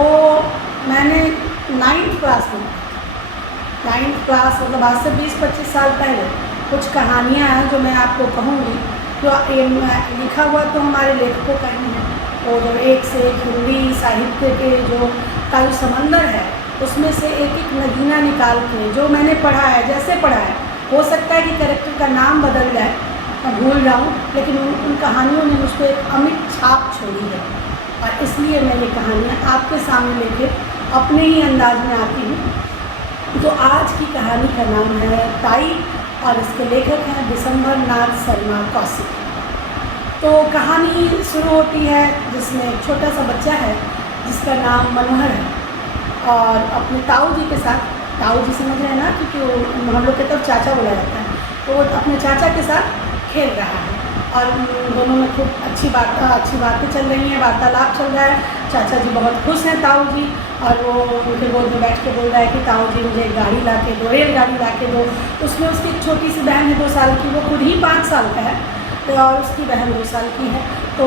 वो मैंने 9th class में, 9th क्लास मतलब आज से 20-25 साल पहले कुछ कहानियाँ हैं जो मैं आपको कहूँगी, जो लिखा हुआ तो हमारे लेखकों का ही है। और जो एक से एक हिंदी साहित्य के का जो समंदर है उसमें से एक एक नगीना निकाल के जो मैंने पढ़ा है, जैसे पढ़ा है, हो सकता है कि कैरेक्टर का नाम बदल जाए, मैं भूल जाऊँ, लेकिन उन कहानियों ने मुझ पर एक अमिट छाप छोड़ी है। और इसलिए मैं ये कहानियाँ आपके सामने लेके अपने ही अंदाज में आती हूँ। तो आज की कहानी का नाम है ताई और इसके लेखक हैं दिसंबर नाथ शर्मा कौशिक। तो कहानी शुरू होती है जिसमें एक छोटा सा बच्चा है जिसका नाम मनोहर है और अपने ताऊ जी के साथ, ताऊ जी समझ रहे हैं ना, क्योंकि हम लोग की तरफ चाचा बोला जाता है, तो वो अपने चाचा के साथ खेल रहा है और दोनों में खूब अच्छी बातें चल रही हैं, वार्तालाप चल रहा है। चाचा जी बहुत खुश हैं ताऊ जी, और वो उनके गोद में बैठ के बोल रहा है कि ताऊ जी मुझे एक गाड़ी ला के दो, रेलगाड़ी ला के दो। उसमें उसकी एक छोटी सी बहन है 2 साल की, वो खुद ही 5 साल का है और उसकी बहन 2 साल की है। तो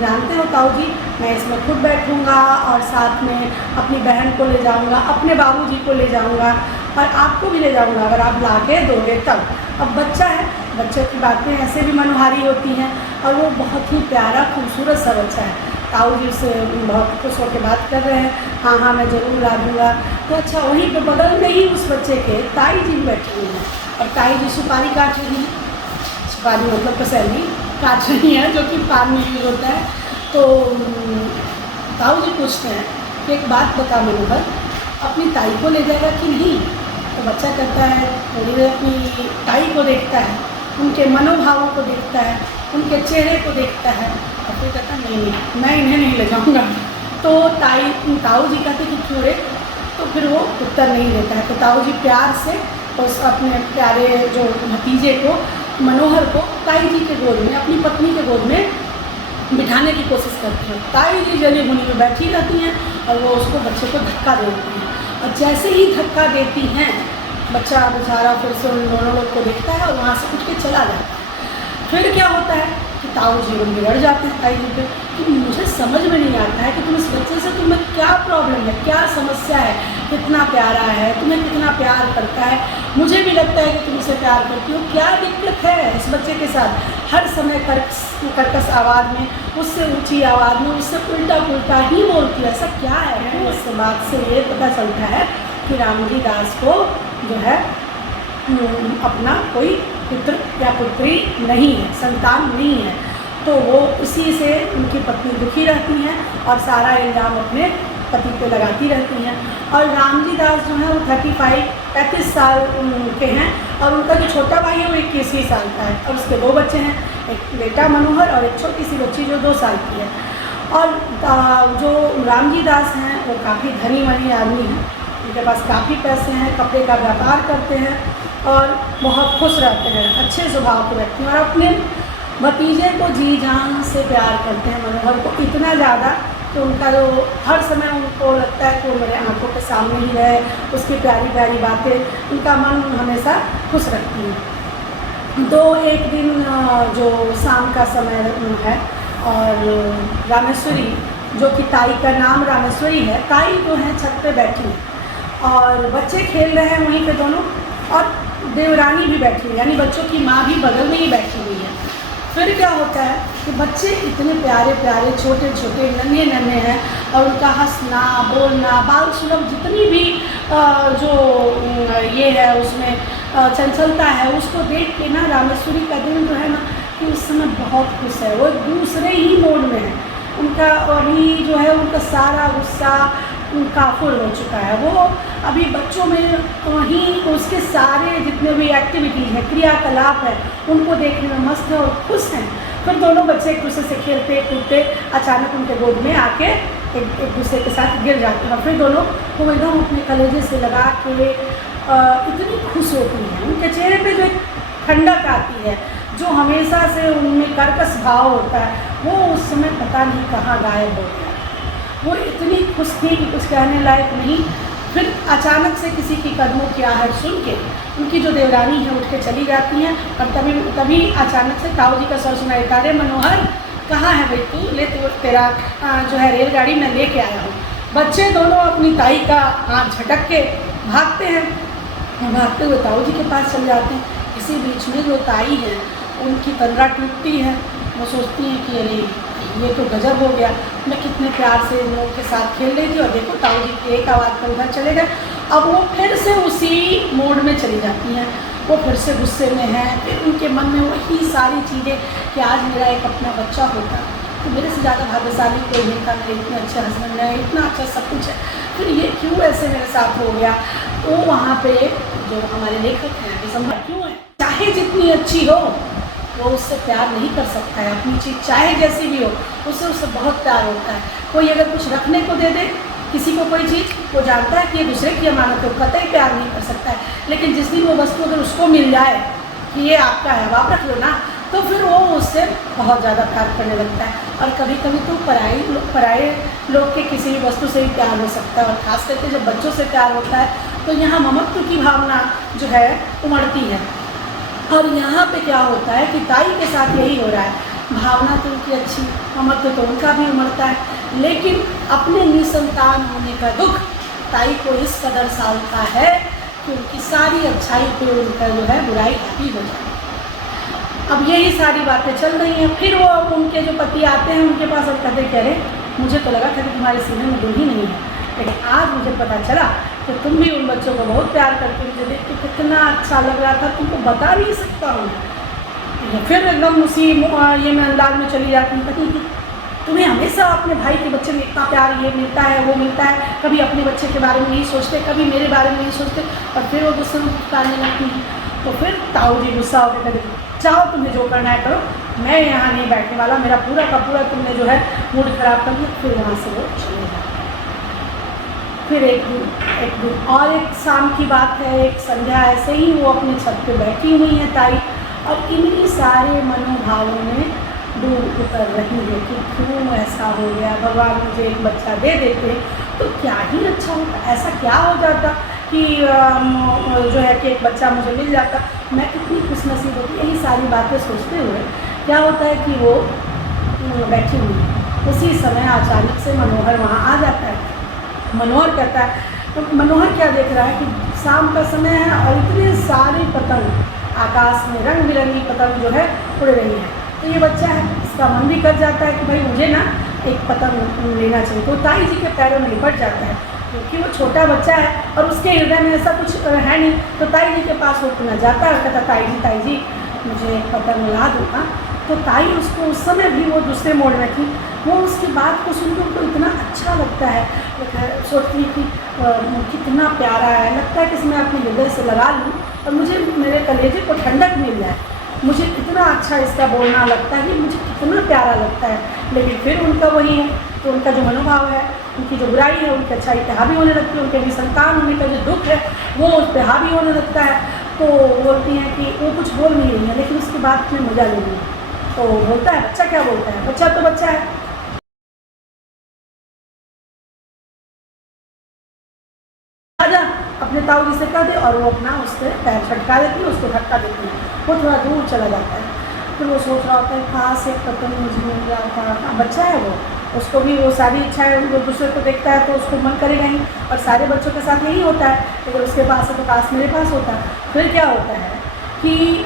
जानते हो ताऊ जी, मैं इसमें खुद बैठूंगा और साथ में अपनी बहन को ले जाऊंगा, अपने बाबूजी को ले जाऊंगा और आपको भी ले जाऊंगा अगर आप ला के दोगे तब। अब बच्चा है, बच्चों की बातें ऐसे भी मनोहारी होती हैं और वो बहुत ही प्यारा खूबसूरत सा बच्चा है। ताऊ जी से बहुत खुश होकर बात कर रहे हैं, हाँ हाँ मैं ज़रूर ला दूँगा। तो अच्छा, वहीं पे बगल में ही उस बच्चे के ताई जी बैठी हुई हैं और ताई जी सुपारी काट रही हैं, सुपारी मतलब कसैली काट रही है जो कि पान में यूज होता है। तो ताऊ जी पूछते हैं कि एक बात बता मनोहर, अपनी ताई को ले जाएगा कि नहीं? तो बच्चा कहता है, थोड़ी देर अपनी ताई को देखता है, उनके मनोभावों को देखता है, उनके चेहरे को देखता है और फिर कहता है नहीं मैं इन्हें नहीं ले जाऊँगा। तो ताऊ जी कहते कि क्यों रे? तो फिर वो उत्तर नहीं देता है। तो ताऊ जी प्यार से उस अपने प्यारे जो भतीजे को, मनोहर को, ताई जी के गोद में, अपनी पत्नी के गोद में बिठाने की कोशिश करते हैं। ताई जी जली भुनी में बैठी रहती हैं और वो उसको, बच्चे को धक्का देती हैं और जैसे ही धक्का देती हैं बच्चा बेचारा फिर से उन दोनों लोग को देखता है और वहाँ से उठ के चला जाता है। फिर क्या होता है कि ताऊ जी बिगड़ जाते हैं ताई जी पे कि मुझे समझ में नहीं आता है कि तुम इस बच्चे से, तुम्हें क्या प्रॉब्लम है, क्या समस्या है, कितना प्यारा है, तुम्हें कितना प्यार करता है, मुझे भी लगता है कि तुम उसे प्यार करती हो, क्या दिक्कत है इस बच्चे के साथ? हर समय कर्कश आवाज़ में, उससे ऊंची आवाज़ में, उससे उल्टा पुल्टा ही बोलती है, ऐसा क्या है? इस बात से ये पता चलता है कि रामजी दास को जो है अपना कोई पुत्र या पुत्री नहीं है, संतान नहीं है। तो वो इसी से उनकी पत्नी दुखी रहती हैं और सारा इल्ज़ाम अपने पति पे लगाती रहती हैं। और रामजी दास जो है वो 35 साल के हैं और उनका जो छोटा भाई है वो 21 साल का है और उसके 2 बच्चे हैं, एक बेटा मनोहर और एक छोटी सी बच्ची जो 2 साल की है। और जो रामजी दास हैं वो काफ़ी धनी मनी आदमी हैं, उनके पास काफ़ी पैसे हैं, कपड़े का व्यापार करते हैं और बहुत खुश रहते हैं, अच्छे स्वभाव के व्यक्ति हैं और अपने भतीजे को जी जान से प्यार करते हैं, मनोहर को इतना ज़्यादा कि उनका जो हर समय उनको लगता है कि वो मेरे आंखों के सामने ही रहे, उसकी प्यारी प्यारी बातें उनका मन हमेशा खुश रखती हैं। तो एक दिन जो शाम का समय है और रामेश्वरी, जो कि ताई का नाम रामेश्वरी है, ताई जो है छत पे बैठी है और बच्चे खेल रहे हैं वहीं पे दोनों, और देवरानी भी बैठी है, यानी बच्चों की माँ भी बगल में ही बैठी हुई है। फिर क्या होता है कि बच्चे इतने प्यारे प्यारे छोटे छोटे नन्हे नन्हे हैं और उनका हंसना बोलना, बाल सुलभ जितनी भी जो ये है उसमें चंचलता है, उसको देख के ना रामेश्वरी का दिल जो है ना कि उस समय बहुत खुश है, वो दूसरे ही मोड में है। उनका अभी जो है उनका सारा गुस्सा काफुर हो चुका है, वो अभी बच्चों में वहीं उसके सारे जितने भी एक्टिविटीज़ हैं, क्रियाकलाप है, उनको देखने में मस्त है और खुश हैं। फिर दोनों बच्चे एक दूसरे से खेलते कूदते अचानक उनके गोद में आके एक दूसरे के साथ गिर जाते हैं। फिर दोनों को एकदम अपने कलेजे से लगा के इतनी खुश होती हैं, उनके चेहरे पे जो एक ठंडक आती है, जो हमेशा से उनमें कर्कश भाव होता है, वो उस समय पता नहीं कहाँ गायब हो गया। वो इतनी खुश थी कि कुछ कहने लायक नहीं। फिर अचानक से किसी की कदमों की आहट सुन के उनकी जो देवरानी है उठ के चली जाती हैं और तभी अचानक से ताऊ जी का स्वर सुनाई देता है, अरे मनोहर कहाँ है भाई तू, ले तू तेरा जो है रेलगाड़ी मैं लेके आया हूँ। बच्चे दोनों अपनी ताई का हाथ झटक के भागते हैं, भागते हुए ताऊ जी के पास चले जाते हैं। इसी बीच में जो ताई है उनकी तंद्रा टूटती है। वो सोचती हैं कि अरे ये तो गजब हो गया, मैं कितने प्यार से इन लोगों के साथ खेल रही थी और देखो ताऊ जी की एक आवाज़ पर उधर चले गए। अब वो फिर से उसी मोड में चली जाती हैं, वो फिर से गुस्से में हैं। फिर उनके मन में वही सारी चीज़ें कि आज मेरा एक अपना बच्चा होता तो मेरे से ज़्यादा भाग्यशाली कोई नहीं था, मेरे इतने अच्छे हस्बैंड है, इतना अच्छा सब कुछ है, फिर ये क्यों ऐसे मेरे साथ हो गया। तो वहाँ पे जो हमारे लेखक हैं विसंबा क्यों है, चाहे जितनी अच्छी हो वो उससे प्यार नहीं कर सकता है। अपनी चीज़ चाहे जैसी भी हो उससे बहुत प्यार होता है। कोई अगर कुछ रखने को दे दे किसी को कोई चीज़, वो जानता है कि ये दूसरे की अमानत है, कतई प्यार नहीं कर सकता है। लेकिन जिस दिन वो वस्तु अगर उसको मिल जाए कि ये आपका है, आप रख लो ना, तो फिर वो उससे बहुत ज़्यादा प्यार करने लगता है। और कभी कभी तो पराए लोग के किसी भी वस्तु से भी प्यार हो सकता है, और ख़ास करके जब बच्चों से प्यार होता है तो यहाँ ममत्व की भावना जो है उमड़ती है। और यहाँ पे क्या होता है कि ताई के साथ यही हो रहा है, भावना तो उनकी अच्छी, ममत्व तो उनका भी उमड़ता है, लेकिन अपने निसंतान होने का दुख ताई को इस कदर सालता है कि उनकी सारी अच्छाई पे उनका जो है बुराई हावी हो जाए। अब यही सारी बातें चल रही हैं। फिर वो उनके जो पति आते हैं उनके पास और कहते कह रहे मुझे तो लगा था कि तुम्हारे सीने में दिल ही नहीं है, लेकिन आज मुझे पता चला कि तुम भी उन बच्चों को बहुत प्यार करते, मुझे देख के कितना अच्छा लग रहा था, तुमको बता नहीं सकता हूँ। फिर एकदम उसी ये में अंदाज में चली जाती हूँ, कहती कि तुम्हें हमेशा अपने भाई के बच्चे में इतना प्यार ये मिलता है वो मिलता है, कभी अपने बच्चे के बारे में नहीं सोचते, कभी मेरे बारे में नहीं सोचते, और फिर वो गुस्से में पुकारने लगती हैं। तो फिर ताऊ जी गुस्सा होकर कहते चाहो तुम्हें जो करना है करो, मैं यहाँ नहीं बैठने वाला, मेरा पूरा का पूरा तुमने जो है मूड खराब कर दिया। फिर वहाँ से वो चले जाते हैं। फिर एक दिन और एक शाम की बात है, एक संध्या ऐसे ही वो अपने छत पे बैठी हुई है ताई, और इन्हीं सारे मनोभावों में डूब उतर रही है कि क्यों ऐसा हो गया, भगवान मुझे एक बच्चा दे देते तो क्या ही अच्छा होता, ऐसा क्या हो जाता कि जो है कि एक बच्चा मुझे मिल जाता, मैं कितनी खुशनसीब होती। यही सारी बातें सोचते हुए क्या होता है कि वो बैठी हुई है, उसी समय अचानक से मनोहर वहाँ आ जाता है। मनोहर कहता है, तो मनोहर क्या देख रहा है कि शाम का समय है और इतने सारे पतंग आकाश में रंग बिरंगी पतंग जो है उड़ रही है। तो ये बच्चा है, इसका मन भी कर जाता है कि भाई मुझे ना एक पतंग लेना चाहिए। तो ताई जी के पैरों में लिपट जाता है, क्योंकि वो छोटा बच्चा है और उसके हृदय में ऐसा कुछ है नहीं। तो ताई जी के पास वो पुनः जाता है और कहता ताई जी मुझे एक पतंग ला दो। तो ताई उसको उस समय भी वो दूसरे मोड में थी, वो उसकी बात को सुनकर उनको इतना अच्छा लगता है, सोचती है कि कितना प्यारा है, लगता है कि मैं अपने हृदय से लगा लूँ और मुझे मेरे कलेजे को ठंडक मिल जाए, मुझे कितना अच्छा इसका बोलना लगता है, मुझे कितना प्यारा लगता है। लेकिन फिर उनका वही है, तो उनका जो मनोभाव है, उनकी जो बुराई है, उनकी अच्छाई पे हावी होने लगती है, उनके निसंतान होने का जो दुख है वो उस पर हावी होने लगता है। तो बोलती हैं कि वो कुछ बोल नहीं रही है, लेकिन उसकी बात में मजा ले रही है। तो बोलता है, बच्चा क्या बोलता है, बच्चा तो बच्चा है, आजा अपने ताऊ जी से कह दे, और वो अपना उससे पैर छटका देती है, उसको धक्का देती है, वो थोड़ा दूर चला जाता है। फिर वो सोच रहा होता है कहाँ से पतंग मुझे मिल रहा था, बच्चा है वो, उसको भी वो सारी इच्छाएं, वो दूसरे को देखता है तो उसको मन करेगा ही, और सारे बच्चों के साथ यही होता है, लेकिन उसके पास है तो काश मेरे पास होता है। फिर क्या होता है कि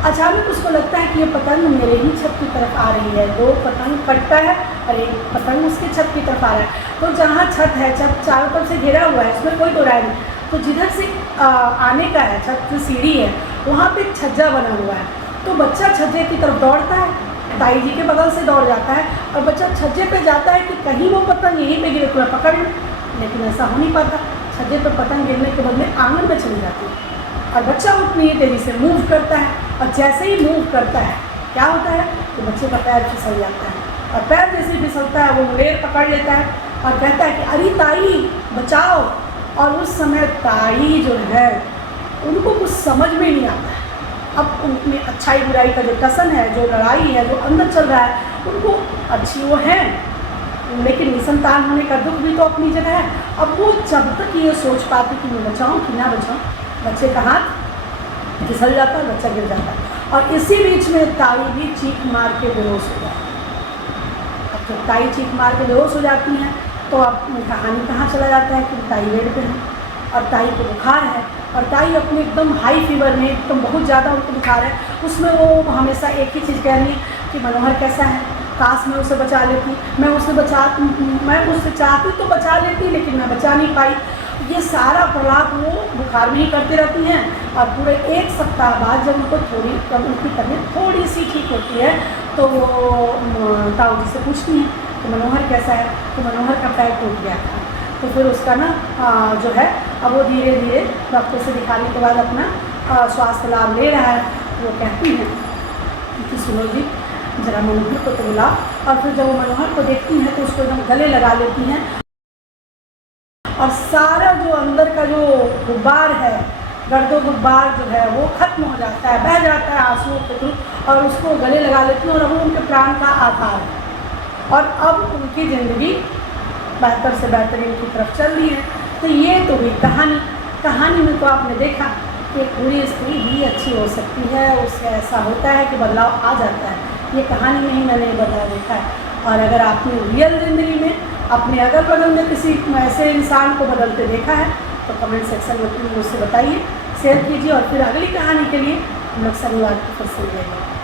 अचानक उसको लगता है कि ये पतंग मेरे ही छत की तरफ आ रही है। दो पतंग कटता है और एक पतंग उसके छत की तरफ आ रहा है। तो जहाँ छत है, छत चारों तरफ से घिरा हुआ है, उसमें कोई दो राय नहीं, तो जिधर से आने का है, छत की सीढ़ी है, वहाँ पे छज्जा बना हुआ है। तो बच्चा छज्जे की तरफ दौड़ता है, ताई जी के बगल से दौड़ जाता है, और बच्चा छज्जे पे जाता है कि कहीं वो पतंग यहीं पे गिरे तो मैं पकड़ लूँ, लेकिन ऐसा हो नहीं पाता। छज्जे पे पतंग गिरने के बदले आंगन में चली जाती है, और बच्चा उतनी तेज़ी से मूव करता है, और जैसे ही मूव करता है क्या होता है कि बच्चे का पैर फिसल जाता है, और पैर जैसे ही फिसलता है वो मुड़ेर पकड़ लेता है और कहता है कि अरे ताई बचाओ। और उस समय ताई जो है उनको कुछ समझ में नहीं आता है। अब उनमें अच्छाई बुराई का जो टसन है, जो लड़ाई है, जो अंदर चल रहा है, उनको अच्छी वो है, लेकिन निसंतान होने का दुख भी तो अपनी जगह है। अब वो जब तक ये सोच पाती कि मैं बचाऊँ कि ना बचाऊँ, बच्चे का हाथ फिसल जाता है, बच्चा गिर जाता है, और इसी बीच में ताई भी चीख मार के बेहोश हो जाती है। अब जब ताई चीख मार के बेहोश हो जाती हैं तो अब कहानी कहाँ चला जाता है कि ताई बेड पे है और ताई को बुखार है और ताई अपने एकदम हाई फीवर में एकदम बहुत ज़्यादा उनको बुखार है, उसमें वो हमेशा एक ही चीज़ कह रही है कि मनोहर कैसा है, काश मैं उसे बचा लेती, मैं उससे चाहती तो बचा लेती लेकिन मैं बचा नहीं पाई। ये सारा प्रलाप वो बुखार में ही करती रहती हैं और पूरे 1 सप्ताह बाद जब उनको उनकी तबीयत थोड़ी सी ठीक होती है तो वो ताऊ जी से पूछती हैं कि मनोहर कैसा है, तो मनोहर का पैर टूट गया था। तो फिर उसका ना जो है अब वो धीरे धीरे डॉक्टर से दिखाने के बाद अपना स्वास्थ्य लाभ ले रहा है। वो कहती हैं कि सुनो जी जरा मनोहर को तो बुलाओ, और फिर जब वो मनोहर को देखती हैं तो उसको एकदम गले लगा लेती हैं और सारा जो अंदर का जो गुब्बार है, गर्दो गुब्बार जो है वो खत्म हो जाता है, बह जाता है आंसुओं के थ्रू और उसको गले लगा लेती हैं और अब उनके प्राण का आधार है और अब उनकी ज़िंदगी बेहतर से बेहतरीन की तरफ चल रही है। तो ये तो हुई कहानी में तो आपने देखा कि एक बुरी स्त्री भी अच्छी हो सकती है, उससे ऐसा होता है कि बदलाव आ जाता है। ये कहानी में ही मैंने ये बदलाव देखा है। और अगर आपने रियल ज़िंदगी में अपने अगल बगल में किसी ऐसे इंसान को बदलते देखा है तो कमेंट सेक्शन में मुझसे बताइए, शेयर कीजिए और फिर अगली कहानी के लिए हम लोग शनिवार को फिर से मिलेंगे।